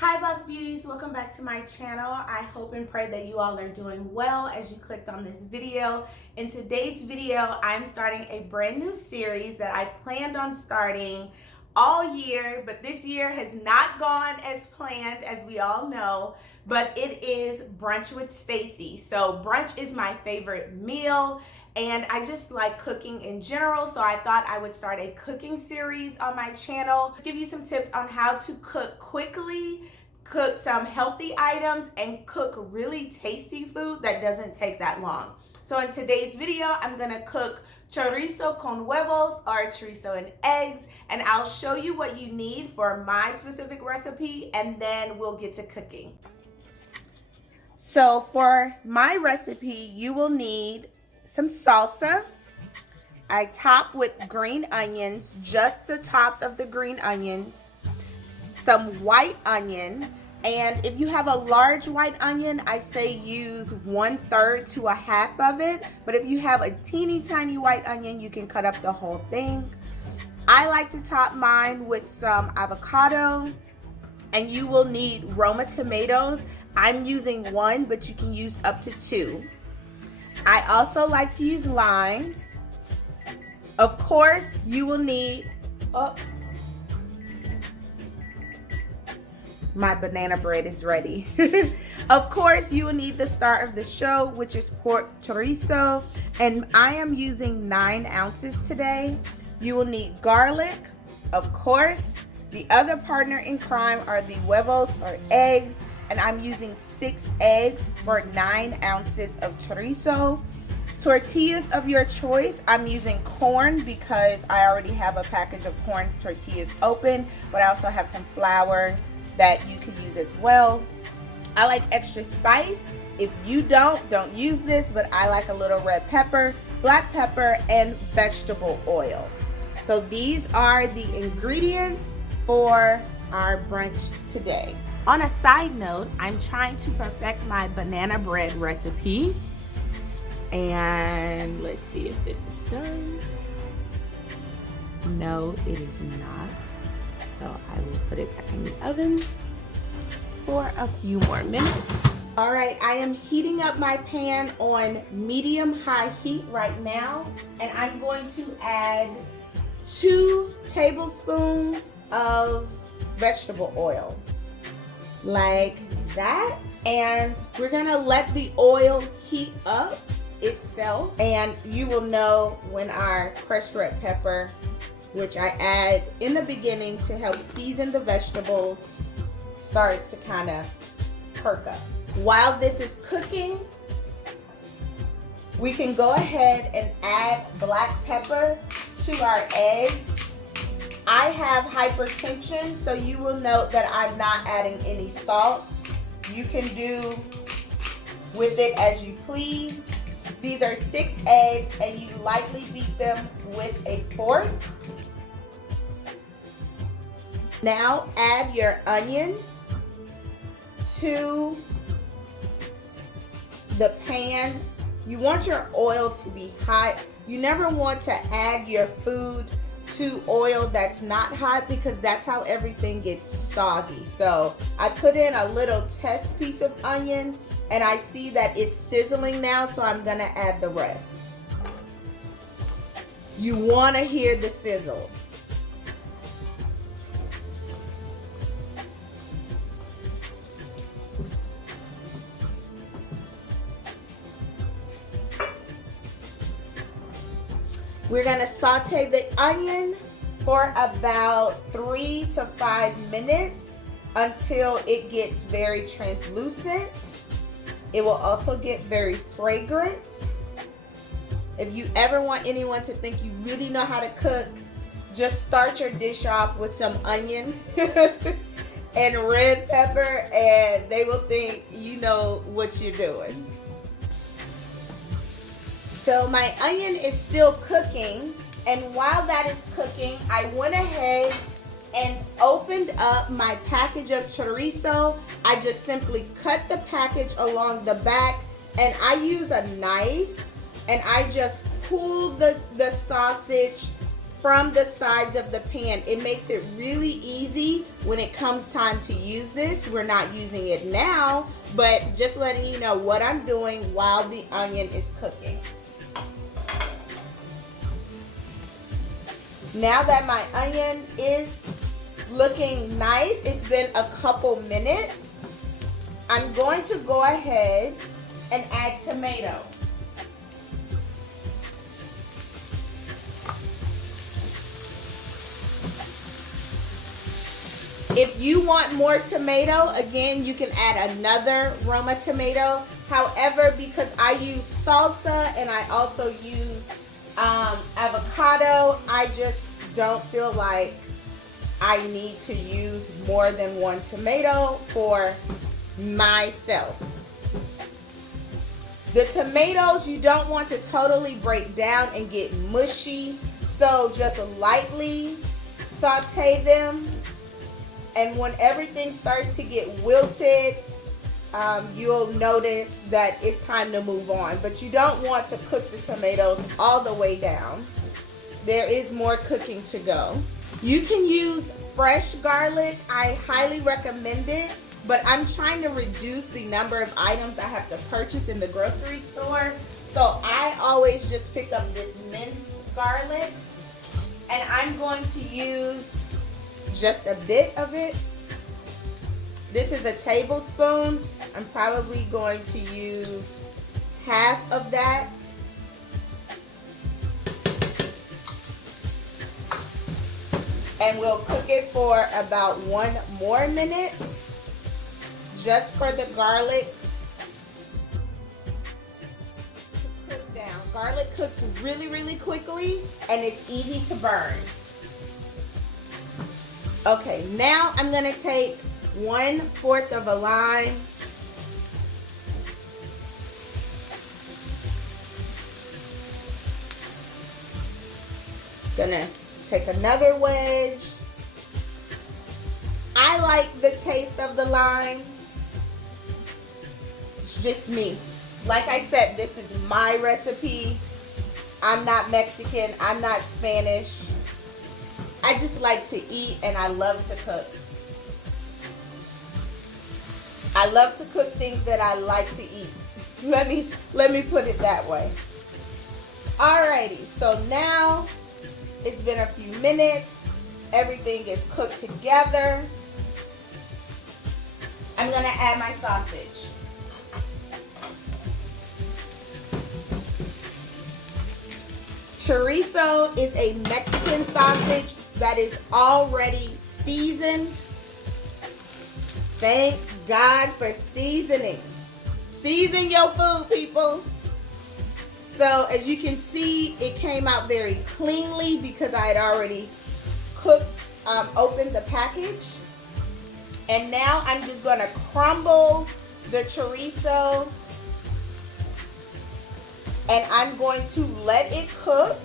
Hi Boss Beauties, welcome back to my channel. I hope and pray that you all are doing well as you clicked on this video. In today's video, I'm starting a brand new series that I planned on starting all year, but this year has not gone as planned, as we all know, but it is Brunch with Stacy. So brunch is my favorite meal, and I just like cooking in general, so I thought I would start a cooking series on my channel, give you some tips on how to cook quickly, cook some healthy items, and cook really tasty food that doesn't take that long. So in today's video, I'm gonna cook chorizo con huevos, or chorizo and eggs, and I'll show you what you need for my specific recipe, and then we'll get to cooking. So for my recipe, you will need some salsa. I top with green onions, just the tops of the green onions, some white onion, and if you have a large white onion, I say use 1/3 to a half of it, but if you have a teeny tiny white onion, you can cut up the whole thing. I like to top mine with some avocado, and you will need Roma tomatoes. I'm using 1, but you can use up to 2. I also like to use limes. Of course, you will need, my banana bread is ready. Of course, you will need the star of the show, which is pork chorizo, and I am using 9 ounces today. You will need garlic, of course. The other partner in crime are the huevos, or eggs, and I'm using 6 eggs for 9 ounces of chorizo. Tortillas of your choice. I'm using corn because I already have a package of corn tortillas open, but I also have some flour that you could use as well. I like extra spice. If you don't use this, but I like a little red pepper, black pepper, and vegetable oil. So these are the ingredients for our brunch today. On a side note, I'm trying to perfect my banana bread recipe. And let's see if this is done. No, it is not. So I will put it back in the oven for a few more minutes. All right, I am heating up my pan on medium-high heat right now, and I'm going to add 2 tablespoons of vegetable oil, like that. And we're gonna let the oil heat up itself, and you will know when our crushed red pepper, which I add in the beginning to help season the vegetables, starts to kind of perk up. While this is cooking, we can go ahead and add black pepper to our eggs. I have hypertension, so you will note that I'm not adding any salt. You can do with it as you please. These are 6 eggs, and you lightly beat them with a fork. Now add your onion to the pan. You want your oil to be hot. You never want to add your food to oil that's not hot, because that's how everything gets soggy. So I put in a little test piece of onion, and I see that it's sizzling now, so I'm gonna add the rest. You wanna hear the sizzle. We're gonna saute the onion for about 3 to 5 minutes until it gets very translucent. It will also get very fragrant. If you ever want anyone to think you really know how to cook, just start your dish off with some onion and red pepper, and they will think you know what you're doing. So my onion is still cooking, and while that is cooking, I went ahead and opened up my package of chorizo. I just simply cut the package along the back, and I use a knife, and I just pull the sausage from the sides of the pan. It makes it really easy when it comes time to use this. We're not using it now, but just letting you know what I'm doing while the onion is cooking. Now that my onion is looking nice, it's been a couple minutes, I'm going to go ahead and add tomato. If you want more tomato, again, you can add another Roma tomato. However, because I use salsa and I also use avocado, I just don't feel like I need to use more than one tomato for myself. The tomatoes, you don't want to totally break down and get mushy, so just lightly saute them. And when everything starts to get wilted, you'll notice that it's time to move on. But you don't want to cook the tomatoes all the way down. There is more cooking to go. You can use fresh garlic. I highly recommend it. But I'm trying to reduce the number of items I have to purchase in the grocery store. So I always just pick up this minced garlic. And I'm going to use just a bit of it. This is a tablespoon. I'm probably going to use half of that. And we'll cook it for about 1 more minute, just for the garlic to cook down. Garlic cooks really, really quickly, and it's easy to burn. Okay, now I'm gonna take 1/4 of a lime. Gonna take another wedge. I like the taste of the lime. It's just me. Like I said, this is my recipe. I'm not Mexican, I'm not Spanish. I just like to eat and I love to cook. I love to cook things that I like to eat. Let me put it that way. Alrighty, so now it's been a few minutes. Everything is cooked together. I'm gonna add my sausage. Chorizo is a Mexican sausage that is already seasoned. Thank God for seasoning. Season your food, people. So as you can see, it came out very cleanly because I had already opened the package. And now I'm just gonna crumble the chorizo and I'm going to let it cook.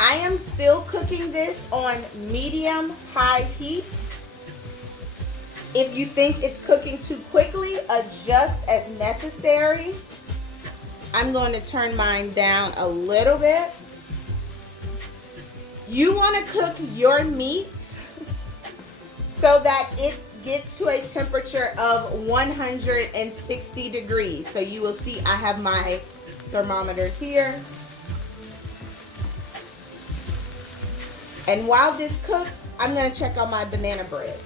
I am still cooking this on medium-high heat. If you think it's cooking too quickly, adjust as necessary. I'm going to turn mine down a little bit. You want to cook your meat so that it gets to a temperature of 160 degrees. So you will see I have my thermometer here. And while this cooks, I'm going to check on my banana bread.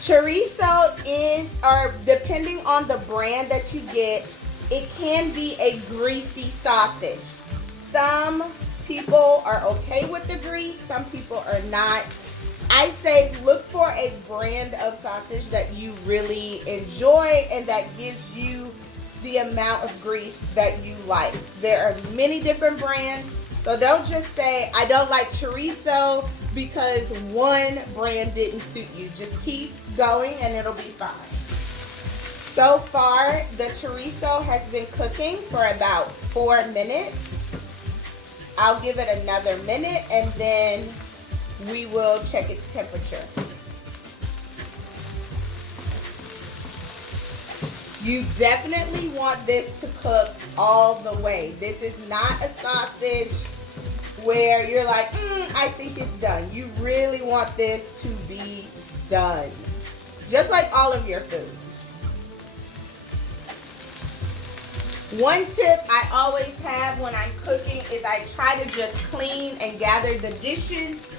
Chorizo is, or depending on the brand that you get, it can be a greasy sausage. Some people are okay with the grease, some people are not. I say look for a brand of sausage that you really enjoy and that gives you the amount of grease that you like. There are many different brands, so don't just say I don't like chorizo because one brand didn't suit you. Just keep going and it'll be fine. So far, the chorizo has been cooking for about 4 minutes. I'll give it another minute and then we will check its temperature. You definitely want this to cook all the way. This is not a sausage where you're like, I think it's done. You really want this to be done. Just like all of your food. One tip I always have when I'm cooking is I try to just clean and gather the dishes.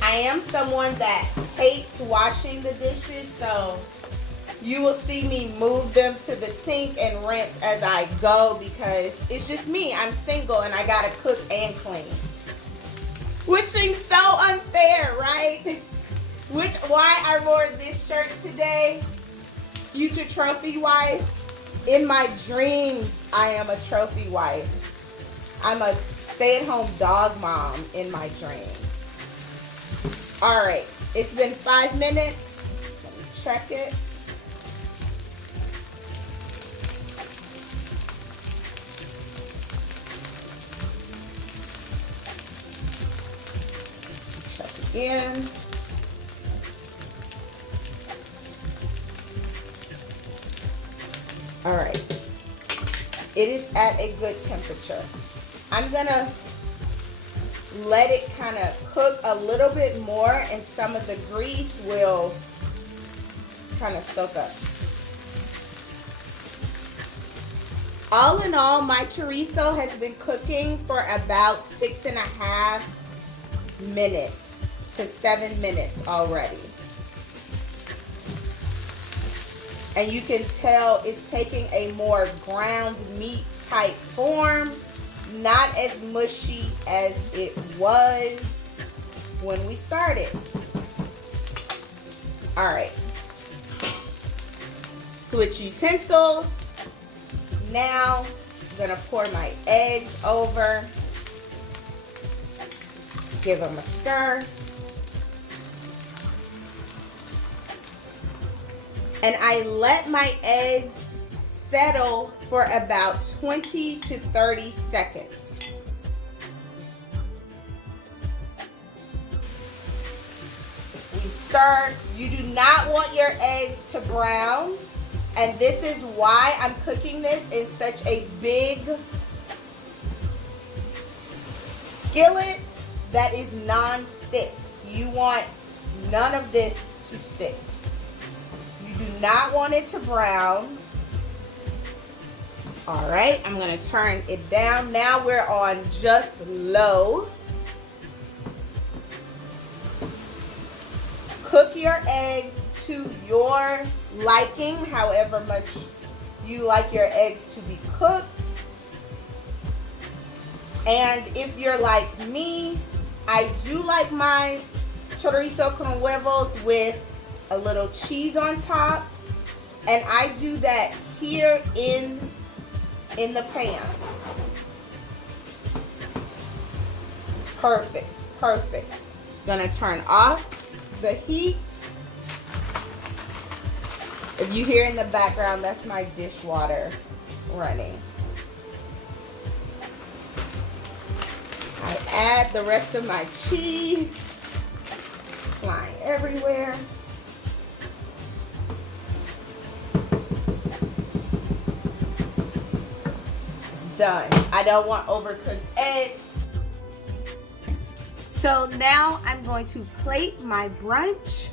I am someone that hates washing the dishes, so you will see me move them to the sink and rinse as I go because it's just me. I'm single and I gotta cook and clean. Which seems so unfair, right? Why I wore this shirt today. Future trophy wife. In my dreams, I am a trophy wife. I'm a stay-at-home dog mom in my dreams. All right, it's been 5 minutes. Let me check it. Check again. All right, it is at a good temperature. I'm gonna let it kind of cook a little bit more and some of the grease will kind of soak up. All in all, my chorizo has been cooking for about 6.5 minutes to 7 minutes already. And you can tell it's taking a more ground meat type form, not as mushy as it was when we started. All right, switch utensils. Now I'm gonna pour my eggs over, give them a stir. And I let my eggs settle for about 20 to 30 seconds. We stir. You do not want your eggs to brown. And this is why I'm cooking this in such a big skillet that is non-stick. You want none of this to stick. Do not want it to brown. All right, I'm gonna turn it down. Now we're on just low. Cook your eggs to your liking, however much you like your eggs to be cooked. And if you're like me, I do like my chorizo con huevos with a little cheese on top, and I do that here in the pan. Perfect, perfect. Gonna turn off the heat. If you hear in the background, that's my dishwater running. I add the rest of my cheese, flying everywhere. Done. I don't want overcooked eggs. So now I'm going to plate my brunch,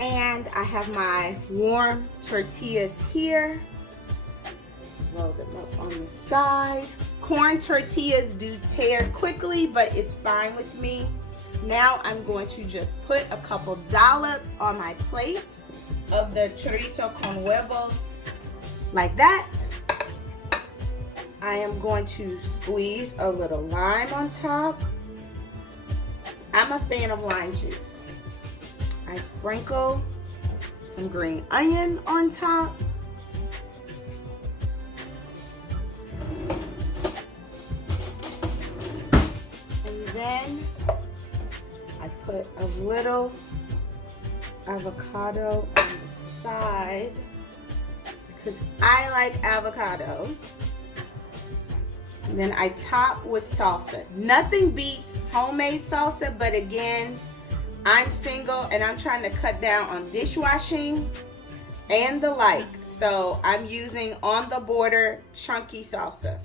and I have my warm tortillas here. Roll them up on the side. Corn tortillas do tear quickly, but it's fine with me. Now I'm going to just put a couple dollops on my plate of the chorizo con huevos like that. I am going to squeeze a little lime on top. I'm a fan of lime juice. I sprinkle some green onion on top. And then I put a little avocado on the side because I like avocado. And then I top with salsa. Nothing beats homemade salsa, but again, I'm single and I'm trying to cut down on dishwashing and the like. So I'm using on the border chunky salsa.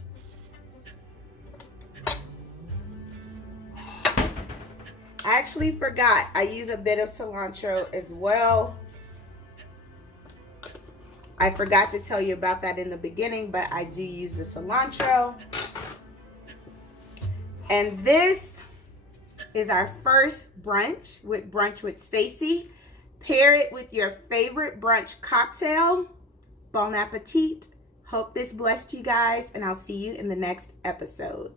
I actually forgot I use a bit of cilantro as well. I forgot to tell you about that in the beginning, but I do use the cilantro. And this is our first brunch with Stacy. Pair it with your favorite brunch cocktail. Bon appetit. Hope this blessed you guys, and I'll see you in the next episode.